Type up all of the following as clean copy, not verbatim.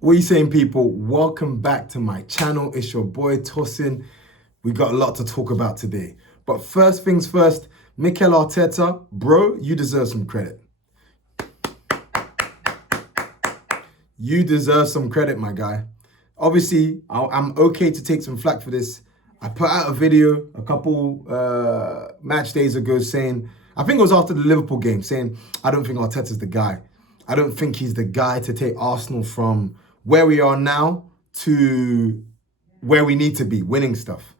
What are you saying, people? Welcome back to my channel. It's your boy Tosin. We got a lot to talk about today. But first things first, Mikel Arteta, bro, you deserve some credit. You deserve some credit, my guy. Obviously, I'm okay to take some flack for this. I put out a video a couple match days ago saying, I think it was after the Liverpool game, saying, I don't think Arteta's the guy. I don't think he's the guy to take Arsenal from where we are now to where we need to be, winning stuff.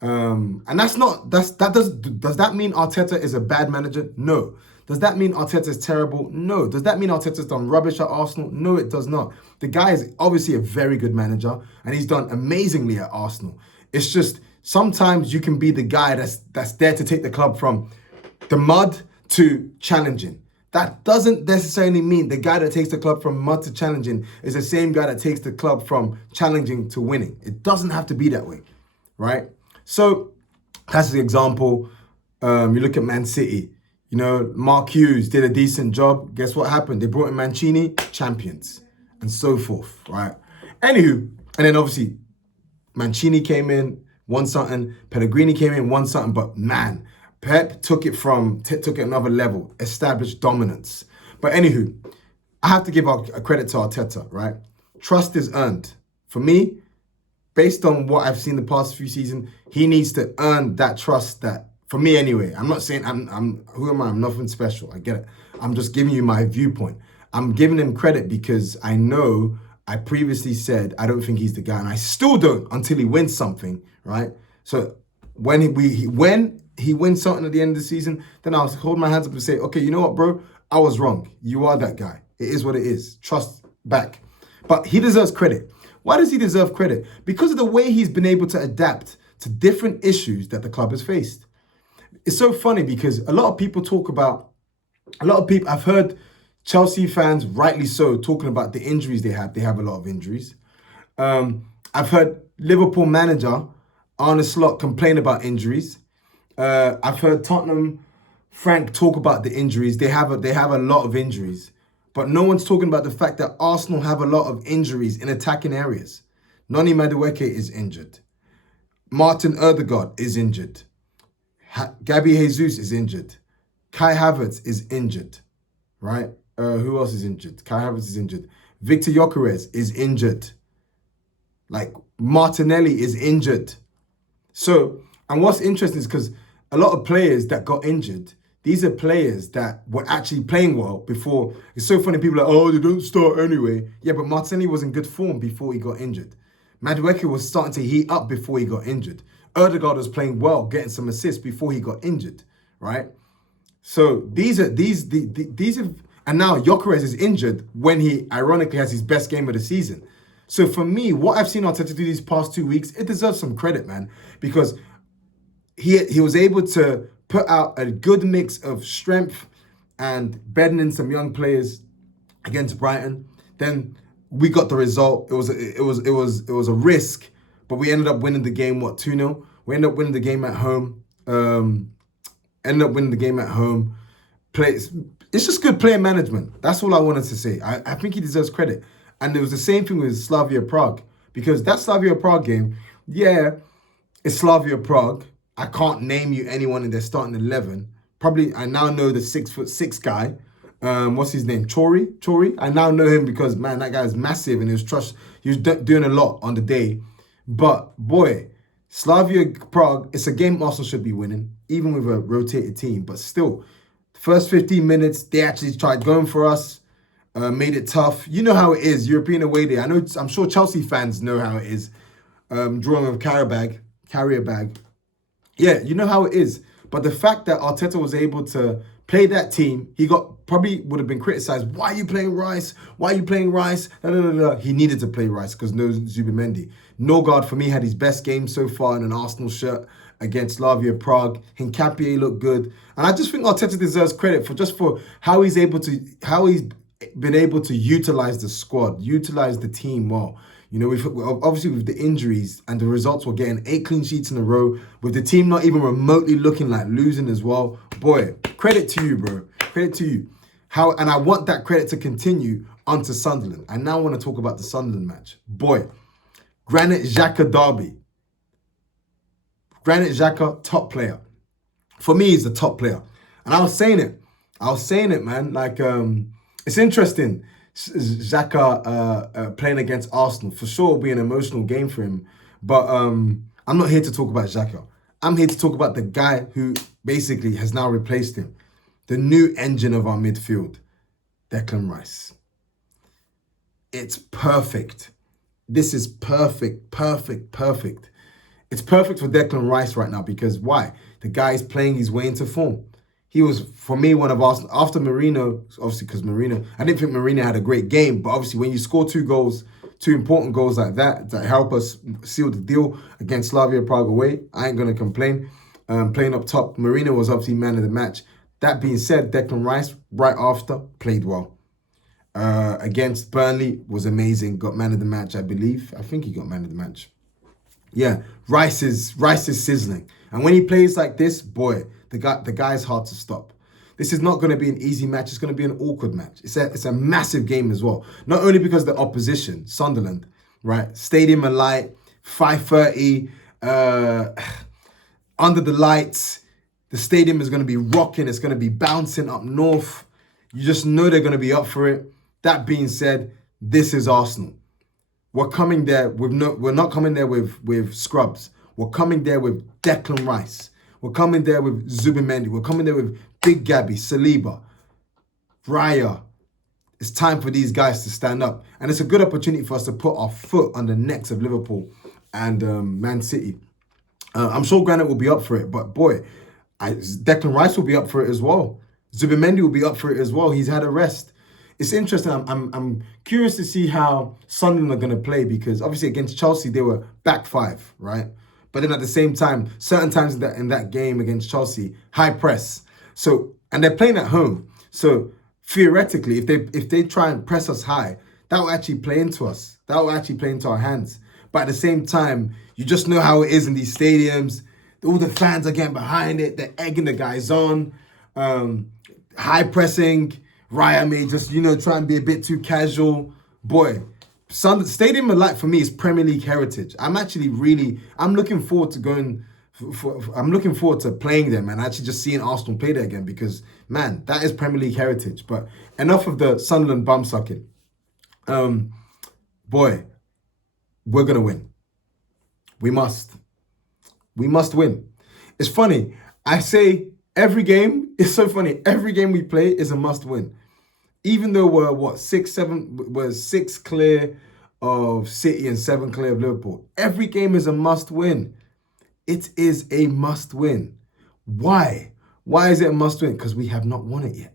And does that mean Arteta is a bad manager? No. Does that mean Arteta is terrible? No. Does that mean Arteta's done rubbish at Arsenal? No, it does not. The guy is obviously a very good manager and he's done amazingly at Arsenal. It's just sometimes you can be the guy that's there to take the club from the mud to challenging. That doesn't necessarily mean the guy that takes the club from mud to challenging is the same guy that takes the club from challenging to winning. It doesn't have to be that way, right? So that's the example. You look at Man City. You know, Mark Hughes did a decent job. Guess what happened? They brought in Mancini, champions, and so forth, right? Anywho, and then obviously Mancini came in, won something. Pellegrini came in, won something. But man, Pep took it another level, established dominance. But anywho, I have to give a credit to Arteta, right? Trust is earned. For me, based on what I've seen the past few seasons, he needs to earn that trust. That, for me anyway, I'm not saying who am I? I'm nothing special. I get it. I'm just giving you my viewpoint. I'm giving him credit because I know I previously said I don't think he's the guy, and I still don't until he wins something, right? So when he wins something at the end of the season, then I'll hold my hands up and say, okay, you know what, bro? I was wrong. You are that guy. It is what it is. Trust back. But he deserves credit. Why does he deserve credit? Because of the way he's been able to adapt to different issues that the club has faced. It's so funny because a lot of people, I've heard Chelsea fans, rightly so, talking about the injuries they have. They have a lot of injuries. I've heard Liverpool manager Arne Slot complain about injuries. I've heard Tottenham Frank talk about the injuries. They have a lot of injuries. But no one's talking about the fact that Arsenal have a lot of injuries in attacking areas. Noni Madueke is injured. Martin Ødegaard is injured. Gabby Jesus is injured. Kai Havertz is injured. Right? Who else is injured? Kai Havertz is injured. Victor Gyökeres is injured. Like, Martinelli is injured. So, and what's interesting is because a lot of players that got injured, these are players that were actually playing well before. It's so funny, people are like, oh, they don't start anyway. Yeah, but Martinelli was in good form before he got injured. Madueke was starting to heat up before he got injured. Ødegaard was playing well, getting some assists before he got injured, right? So these are, and now Gyökeres is injured when he ironically has his best game of the season. So for me, what I've seen Arteta do these past 2 weeks, it deserves some credit, man, because he was able to put out a good mix of strength and bedding in some young players against Brighton. Then we got the result. It was a risk, but we ended up winning the game, 2-0. We ended up winning the game at home. It's just good player management. That's all I wanted to say. I think he deserves credit. And it was the same thing with Slavia Prague, because that Slavia Prague game, yeah, it's Slavia Prague. I can't name you anyone in their starting 11. Probably, I now know the 6'6" guy. What's his name? Chori. I now know him because, man, that guy is massive and he was doing a lot on the day. But boy, Slavia Prague, it's a game Arsenal should be winning, even with a rotated team. But still, the first 15 minutes, they actually tried going for us, made it tough. You know how it is, European away day. I'm sure Chelsea fans know how it is. Drawing with carrier bag. Yeah, you know how it is. But the fact that Arteta was able to play that team, probably would have been criticized. Why are you playing Rice? Why are you playing Rice? He needed to play Rice because no Zubimendi. Norgard, for me, had his best game so far in an Arsenal shirt against Slavia Prague. Hincapié looked good. And I just think Arteta deserves credit for how he's been able to utilize the squad, utilize the team well. You know, obviously with the injuries and the results, we're getting 8 clean sheets in a row, with the team not even remotely looking like losing as well. Boy, credit to you, bro. Credit to you. And I want that credit to continue onto Sunderland. I now want to talk about the Sunderland match. Boy, Granit Xhaka derby. Granit Xhaka, top player. For me, he's the top player. And I was saying it, man. Like, it's interesting. Xhaka playing against Arsenal. For sure, it'll be an emotional game for him. But I'm not here to talk about Xhaka. I'm here to talk about the guy who basically has now replaced him. The new engine of our midfield, Declan Rice. It's perfect. This is perfect. It's perfect for Declan Rice right now because why? The guy is playing his way into form. He was, for me, one of Arsenal, after Marino, obviously because Marino, I didn't think Marino had a great game, but obviously when you score two important goals like that help us seal the deal against Slavia Prague away, I ain't going to complain. Playing up top, Marino was obviously man of the match. That being said, Declan Rice, right after, played well. Against Burnley, was amazing. Got man of the match, I believe. I think he got man of the match. Yeah, Rice is sizzling. And when he plays like this, boy, the guy's hard to stop. This is not going to be an easy match. It's going to be an awkward match. It's a massive game as well. Not only because the opposition, Sunderland, right? Stadium alight, 5:30, under the lights. The stadium is going to be rocking. It's going to be bouncing up north. You just know they're going to be up for it. That being said, this is Arsenal. We're coming there with we're not coming there with scrubs. We're coming there with Declan Rice. We're coming there with Zubimendi. We're coming there with Big Gabby, Saliba, Raya. It's time for these guys to stand up. And it's a good opportunity for us to put our foot on the necks of Liverpool and Man City. I'm sure Granit will be up for it, but boy, Declan Rice will be up for it as well. Zubimendi will be up for it as well. He's had a rest. It's interesting. I'm curious to see how Sunderland are going to play because obviously against Chelsea, they were back five, right? But then at the same time, certain times in that game against Chelsea, high press. So, and they're playing at home. So theoretically, if they try and press us high, that will actually play into us. That will actually play into our hands. But at the same time, you just know how it is in these stadiums. All the fans are getting behind it. They're egging the guys on. High pressing. Raya may just, try and be a bit too casual. Boy, Stadium of Light for me is Premier League heritage. I'm looking forward to I'm looking forward to playing them and actually just seeing Arsenal play there again because, man, that is Premier League heritage. But enough of the Sunderland bum sucking. Boy, we're going to win. We must win. It's funny. I say every game, it's so funny. Every game we play is a must win. Even though we're 6 clear of City and 7 clear of Liverpool. Every game is a must win. It is a must win. Why? Why is it a must win? Because we have not won it yet.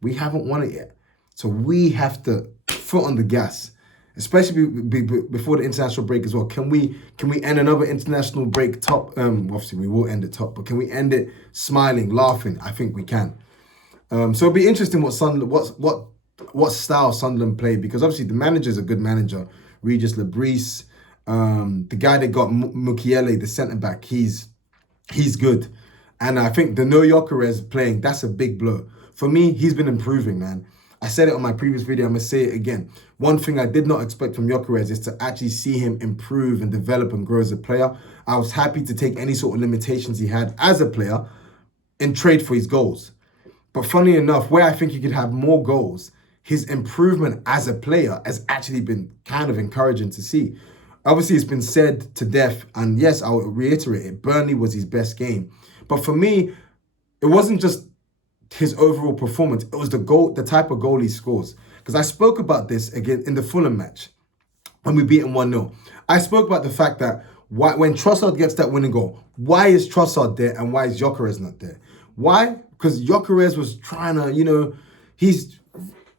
We haven't won it yet. So we have to foot on the gas. Especially before the international break as well. Can we end another international break top? Obviously, we will end it top, but can we end it smiling, laughing? I think we can. So it'll be interesting what style Sunderland play because obviously the manager's a good manager, Regis Lebris. The guy that got Mukiele, the centre back, he's good, and I think the No Gyökeres playing, that's a big blow for me. He's been improving, man. I said it on my previous video, I'm going to say it again. One thing I did not expect from Gyökeres is to actually see him improve and develop and grow as a player. I was happy to take any sort of limitations he had as a player in trade for his goals. But funny enough, where I think he could have more goals, his improvement as a player has actually been kind of encouraging to see. Obviously, it's been said to death, and yes, I'll reiterate it, Burnley was his best game. But for me, it wasn't just his overall performance, it was the type of goal he scores. Because I spoke about this again in the Fulham match when we beat him 1-0. I spoke about the fact that when Trossard gets that winning goal, why is Trossard there and why is Gyökeres not there? Why? Because Gyökeres was trying to, he's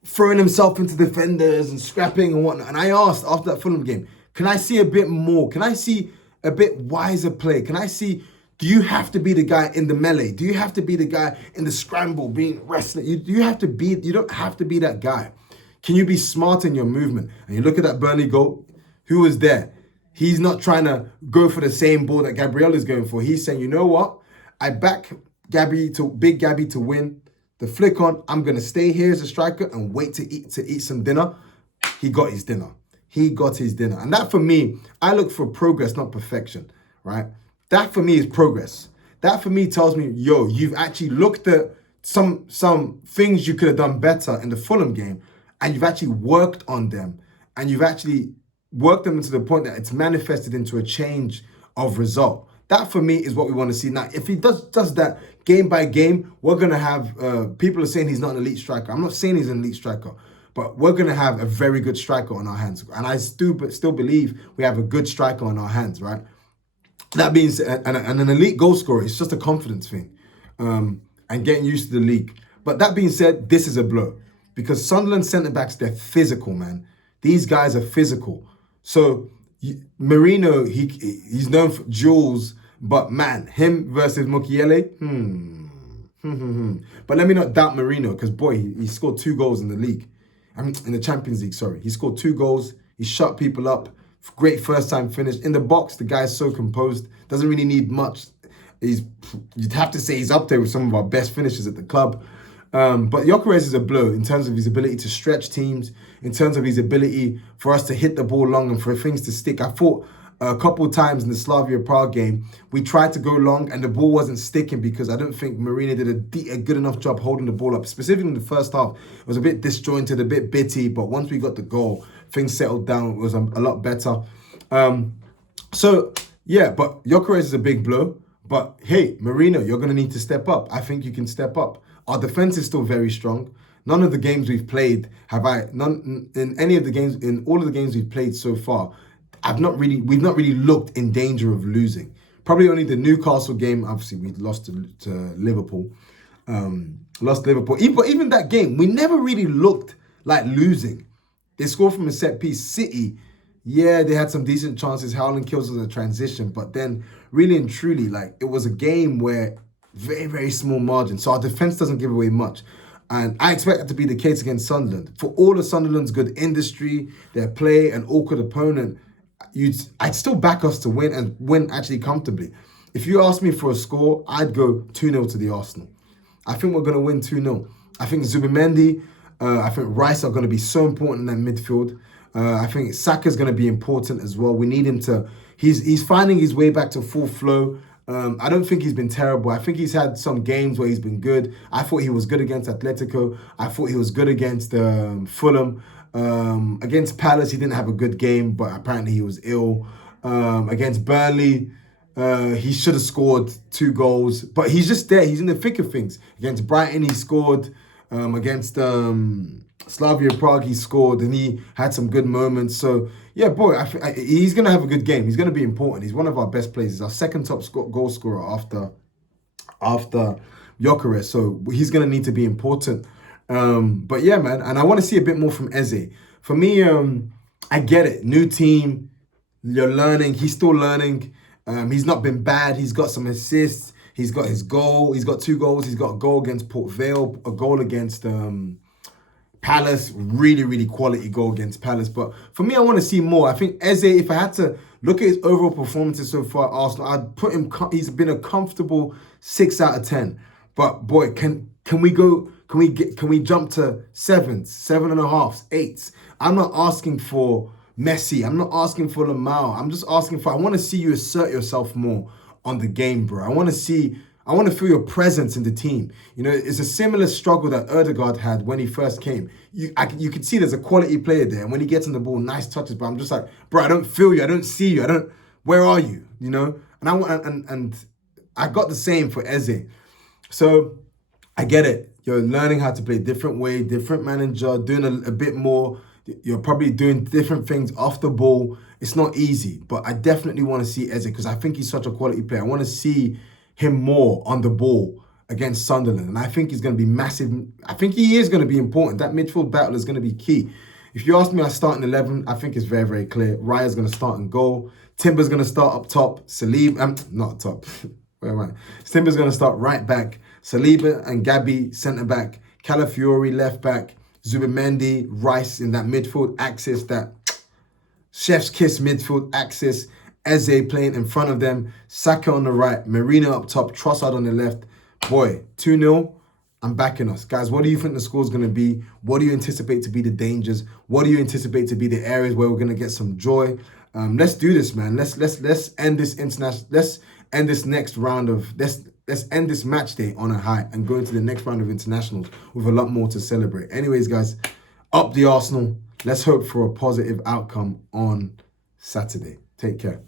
throwing himself into defenders and scrapping and whatnot. And I asked after that Fulham game, can I see a bit more? Can I see a bit wiser play? Can I see... Do you have to be the guy in the melee? Do you have to be the guy in the scramble, being wrestling? You don't have to be that guy. Can you be smart in your movement? And you look at that Burnley goal, who was there? He's not trying to go for the same ball that Gabriel is going for. He's saying, you know what? I back Big Gabby to win. the flick on, I'm going to stay here as a striker and wait to eat some dinner. He got his dinner. He got his dinner. And that for me, I look for progress, not perfection, right? That for me is progress. That for me tells me, yo, you've actually looked at some things you could have done better in the Fulham game, and you've actually worked on them, and you've actually worked them to the point that it's manifested into a change of result. That for me is what we want to see. Now, if he does that game by game, we're going to have, people are saying he's not an elite striker. I'm not saying he's an elite striker, but we're going to have a very good striker on our hands. And I still believe we have a good striker on our hands, right? That being said, and an elite goal scorer, it's just a confidence thing, and getting used to the league. But that being said, this is a blow because Sunderland centre-backs, they're physical, man. These guys are physical. So Marino, he's known for duels, but man, him versus Mukiele, But let me not doubt Marino because, boy, he scored 2 goals in the league. I mean, in the Champions League, sorry. He scored 2 goals. He shut people up. Great first-time finish. In the box, the guy's so composed. Doesn't really need much. You'd have to say he's up there with some of our best finishers at the club. But Gyökeres is a blow in terms of his ability to stretch teams, in terms of his ability for us to hit the ball long and for things to stick. I thought a couple of times in the Slavia Prague game, we tried to go long and the ball wasn't sticking because I don't think Marino did a good enough job holding the ball up. Specifically in the first half, it was a bit disjointed, a bit bitty, but once we got the goal, things settled down. It was a lot better. So, yeah, but Gyökeres is a big blow. But hey, Marino, you're going to need to step up. I think you can step up. Our defense is still very strong. None of the games we've played in all of the games we've played so far, we've not really looked in danger of losing. Probably only the Newcastle game, obviously we lost to Liverpool. But even that game, we never really looked like losing. They scored from a set piece. City, yeah, they had some decent chances. Howland kills us in a transition, but then really and truly, like, it was a game where very, very small margin. So our defense doesn't give away much. And I expect that to be the case against Sunderland. For all of Sunderland's good industry, their play, an awkward opponent, I'd still back us to win and win actually comfortably. If you ask me for a score, I'd go 2-0 to the Arsenal. I think we're going to win 2-0. I think Zubimendi, I think Rice are going to be so important in that midfield. I think Saka's going to be important as well. We need him to... He's finding his way back to full flow. I don't think he's been terrible. I think he's had some games where he's been good. I thought he was good against Atletico. I thought he was good against Fulham. Against Palace, he didn't have a good game, but apparently he was ill. Against Burnley, he should have scored 2 goals. But he's just there. He's in the thick of things. Against Brighton, he scored. Against Slavia Prague, he scored, and he had some good moments. So, yeah, boy, he's going to have a good game. He's going to be important. He's one of our best players. He's our second top goal scorer after Gyökeres. So he's going to need to be important. But, yeah, man, and I want to see a bit more from Eze. For me, I get it. New team, you're learning. He's still learning. He's not been bad. He's got some assists. He's got his goal. He's got 2 goals. He's got a goal against Port Vale, a goal against Palace. Really, really quality goal against Palace. But for me, I want to see more. I think Eze, if I had to look at his overall performances so far at Arsenal, I'd put him, he's been a comfortable 6 out of 10. But boy, can we jump to 7s, 7.5s, 8s? I'm not asking for Messi. I'm not asking for Lamau. I'm just asking for, I want to see you assert yourself more on the game, bro. I want to feel your presence in the team. You know, it's a similar struggle that Ødegaard had when he first came. You can see there's a quality player there, and when he gets on the ball, nice touches. But I'm just like, bro, I don't feel you. I don't see you. Where are you? You know. And I got the same for Eze. So I get it. You're learning how to play a different way, different manager, doing a bit more. You're probably doing different things off the ball. It's not easy, but I definitely want to see Eze because I think he's such a quality player. I want to see him more on the ball against Sunderland, and I think he's going to be massive. I think he is going to be important. That midfield battle is going to be key. If you ask me, I start in 11. I think it's very, very clear. Raya's going to start in goal. Timber's going to start up top. Not top. Where am I? Timber's going to start right back. Saliba and Gabby centre back. Calafiori left back. Zubimendi, Rice in that midfield axis, that chef's kiss midfield axis. Eze playing in front of them. Saka on the right. Marino up top. Trossard on the left. Boy, 2-0. I'm backing us. Guys, what do you think the score's going to be? What do you anticipate to be the dangers? What do you anticipate to be the areas where we're going to get some joy? Let's do this, man. Let's end this international. Let's end this next round of let's end this match day on a high and go into the next round of internationals with a lot more to celebrate. Anyways, guys, up the Arsenal. Let's hope for a positive outcome on Saturday. Take care.